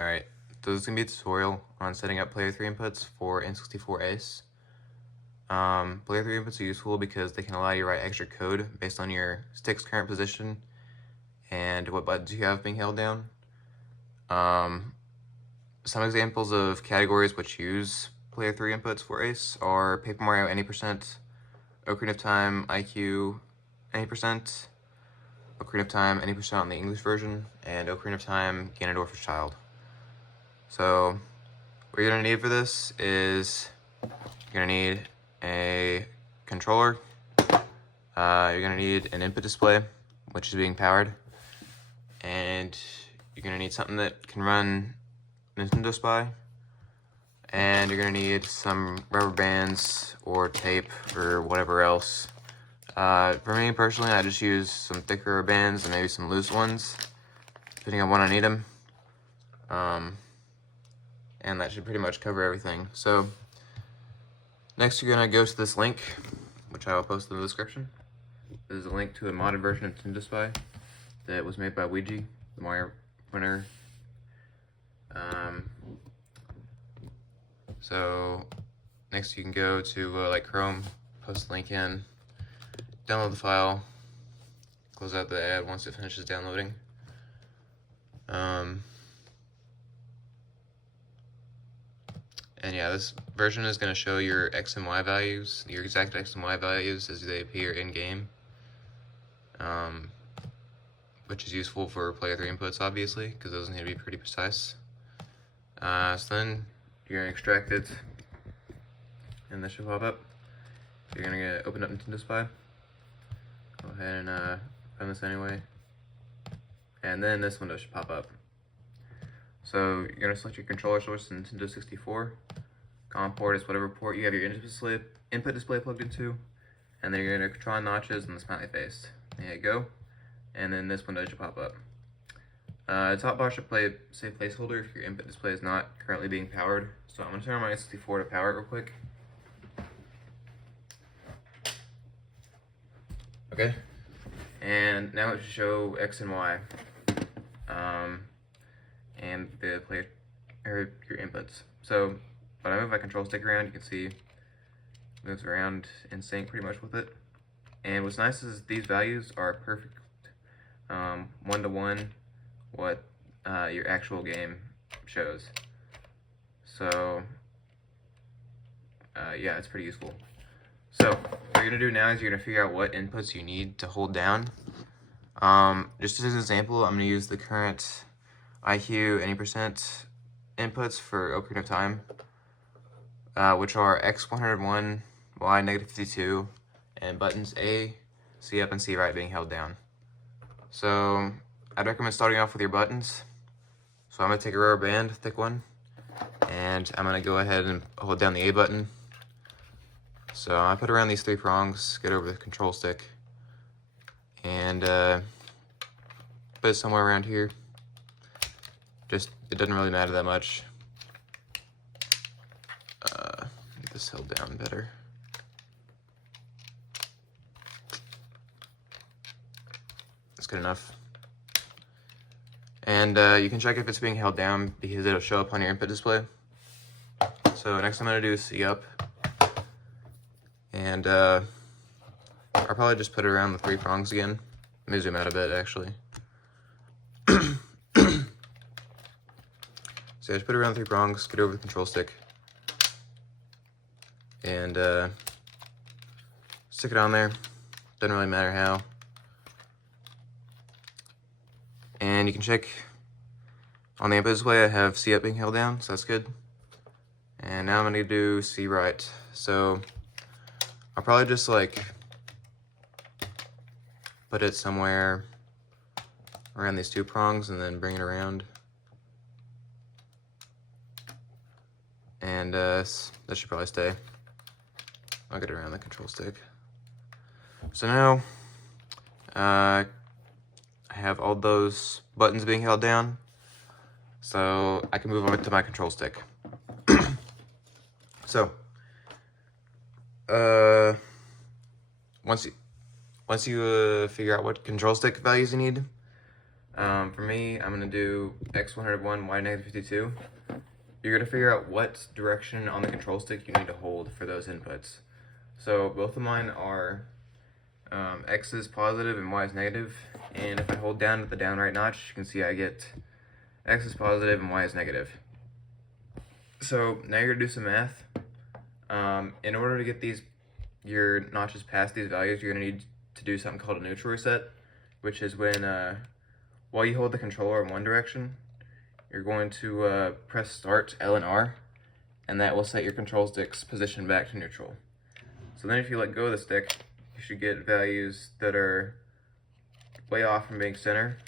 Alright, so this is going to be a tutorial on setting up player 3 inputs for N64 Ace. Player 3 inputs are useful because they can allow you to write extra code based on your stick's current position and what buttons you have being held down. Some examples of categories which use player 3 inputs for Ace are Paper Mario any %, Ocarina of Time IQ any %, Ocarina of Time any % on the English version, and Ocarina of Time Ganondorf's Child. So what you're going to need for this is you're going to need a controller, you're going to need an input display, which is being powered, and you're going to need something that can run Nintendo Spy, and you're going to need some rubber bands or tape or whatever else. For me personally, I just use some thicker rubber bands and maybe some loose ones, depending on when I need them. And that should pretty much cover everything. So next you're going to go to this link, which I will post in the description. This is a link to a modded version of Nintendo Spy that was made by Ouija, the Mario winner. So next you can go to like Chrome, post the link in, download the file, close out the ad once it finishes downloading. And yeah, this version is going to show your X and Y values, your exact X and Y values as they appear in-game, which is useful for player 3 inputs, obviously, because those need to be pretty precise. So then you're going to extract it, and this should pop up. You're going to open up Nintendo Spy. Go ahead and run this anyway. And then this window should pop up. So you're going to select your controller source in Nintendo 64. COM port is whatever port you have your input display plugged into. And then you're going to control notches and the smiley face. There you go. And then this window should pop up. The top bar should say placeholder if your input display is not currently being powered. So I'm going to turn on my N64 to power it real quick. Okay. And now it should show X and Y. And the player or your inputs. So when I move my control stick around, you can see it moves around in sync pretty much with it. And what's nice is these values are perfect, 1-to-1 what your actual game shows. So yeah, it's pretty useful. So what you're gonna do now is you're gonna figure out what inputs you need to hold down. Just as an example, I'm gonna use the current IQ any % inputs for Ocarina of Time, which are X101, Y -52, and buttons A, C up, and C right being held down. So I'd recommend starting off with your buttons. So I'm going to take a rubber band, thick one, and I'm going to go ahead and hold down the A button. So I put around these 3 prongs, get over the control stick, and put it somewhere around here. It doesn't really matter that much. Get this held down better. That's good enough. And you can check if it's being held down because it'll show up on your input display. So next I'm going to do is C up. And I'll probably just put it around the 3 prongs again. Let me zoom out a bit actually. So I just put it around 3 prongs, get over the control stick, and stick it on there. Doesn't really matter how. And you can check on the input display I have C up being held down, so that's good. And now I'm going to do C right. So I'll probably just like put it somewhere around these 2 prongs and then bring it around. And that should probably stay. I'll get it around the control stick. So now I have all those buttons being held down, so I can move on to my control stick. So once you figure out what control stick values you need, For me, I'm gonna do x101, y -52. You're gonna figure out what direction on the control stick you need to hold for those inputs. So both of mine are x is positive and y is negative, and if I hold down at the down right notch, you can see I get x is positive and y is negative. So now you're gonna do some math. In order to get your notches past these values, you're gonna need to do something called a neutral reset, which is when while you hold the controller in one direction, you're going to press start, L and R, and that will set your control stick's position back to neutral. So then if you let go of the stick, you should get values that are way off from being center.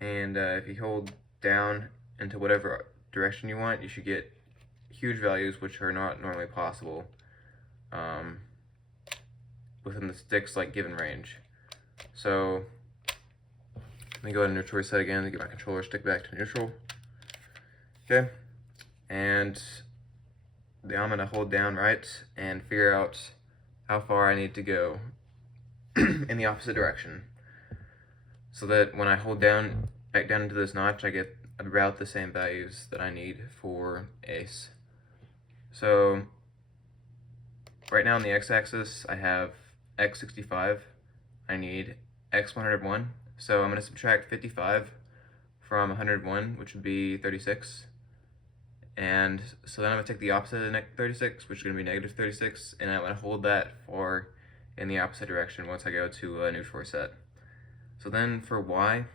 And if you hold down into whatever direction you want, you should get huge values which are not normally possible within the stick's given range. So let me go ahead and neutral reset again to get my controller stick back to neutral. Okay, and now I'm gonna hold down right and figure out how far I need to go in the opposite direction, so that when I hold down back down into this notch, I get about the same values that I need for ace. So right now on the x-axis, I have x65. I need x101. So I'm going to subtract 55 from 101, which would be 36. And so then I'm going to take the opposite of 36, which is going to be negative 36, and I'm going to hold that for in the opposite direction once I go to a neutral reset. So then for y,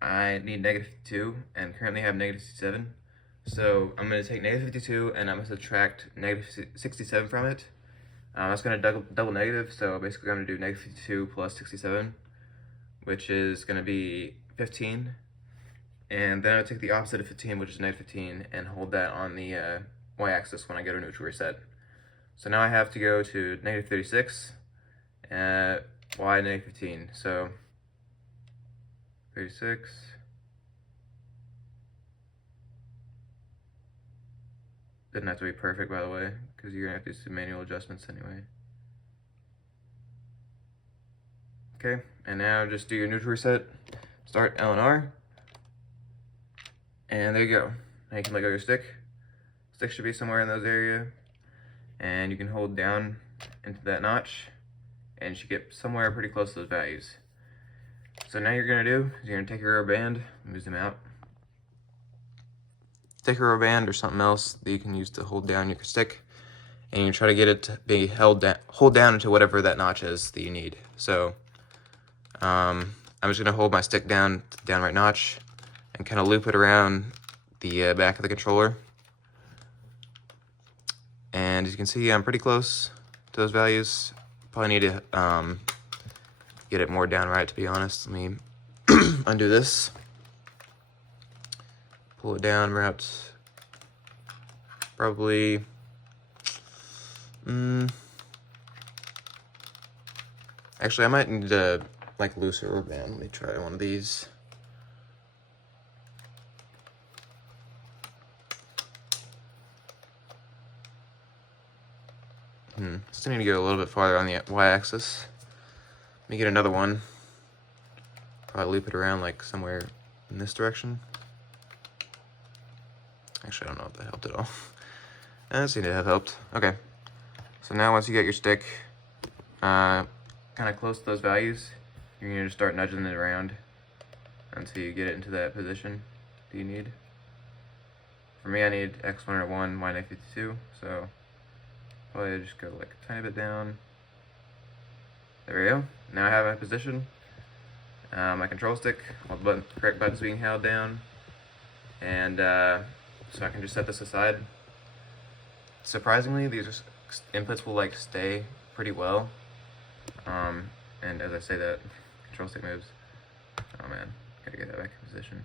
I need negative 52, and currently have negative 67. So I'm going to take negative 52, and I'm going to subtract negative 67 from it. That's going to double negative, so basically I'm going to do negative 52 plus 67, which is going to be 15. And then I would take the opposite of 15, which is negative 15, and hold that on the y-axis when I go to neutral reset. So now I have to go to negative 36, y negative 15. So 36. Doesn't have to be perfect, by the way, because you're going to have to do some manual adjustments anyway. Okay, and now just do your neutral reset. Start L and R. And there you go. Now you can let go of your stick. Stick should be somewhere in those area. And you can hold down into that notch, and you should get somewhere pretty close to those values. So now you're going to do is you're going to take your rubber band, move them out. Take a rubber band or something else that you can use to hold down your stick, and you try to get it to be hold down into whatever that notch is that you need. So I'm just going to hold my stick down to the down right notch and kind of loop it around the back of the controller. And as you can see, I'm pretty close to those values. Probably need to get it more down right, to be honest. Let me undo this. Pull it down about probably actually I might need to looser rubber band. Let me try one of these. Still need to go a little bit farther on the y-axis. Let me get another one. Probably loop it around somewhere in this direction. Actually, I don't know if that helped at all. That seemed to have helped. Okay. So now once you get your stick kind of close to those values, you're going to start nudging it around until you get it into that position that you need. For me, I need x101, y negative 52, so probably just go a tiny bit down. There we go. Now I have my position. My control stick, all the correct buttons being held down, and so I can just set this aside. Surprisingly, these inputs will stay pretty well. And as I say that, control stick moves. Oh man, gotta get that back in position.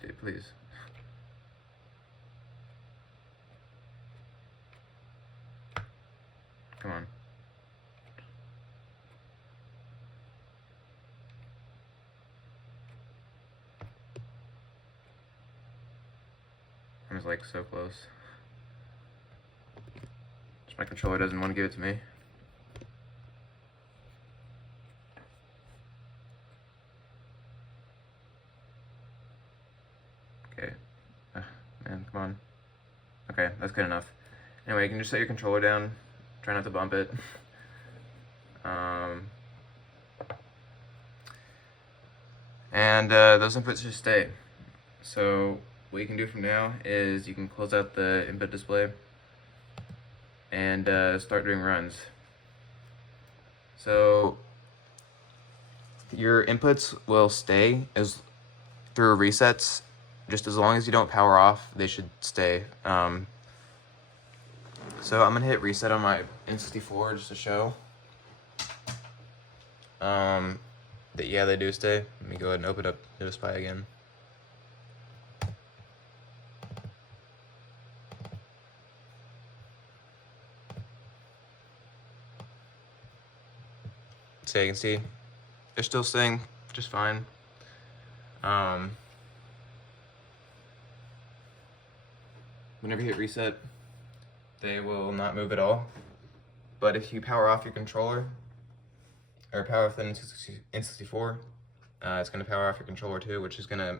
Dude, please. Come on. I'm just so close. My controller doesn't want to give it to me. Okay. Man, come on. Okay, that's good enough. Anyway, you can just set your controller down. Try not to bump it. And those inputs should stay. So what you can do from now is you can close out the input display and start doing runs. So your inputs will stay as through resets. Just as long as you don't power off, they should stay. So I'm gonna hit reset on my N64 just to show that yeah, they do stay. Let me go ahead and open up Notify again. So you can see they're still staying just fine. Whenever you hit reset, they will not move at all. But if you power off your controller, or power off the N64, it's going to power off your controller too, which is going to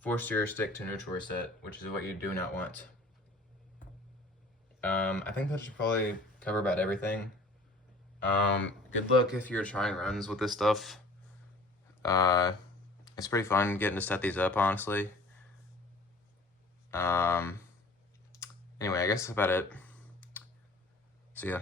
force your stick to neutral reset, which is what you do not want. I think that should probably cover about everything. Good luck if you're trying runs with this stuff. It's pretty fun getting to set these up, honestly. Anyway, I guess that's about it. See ya.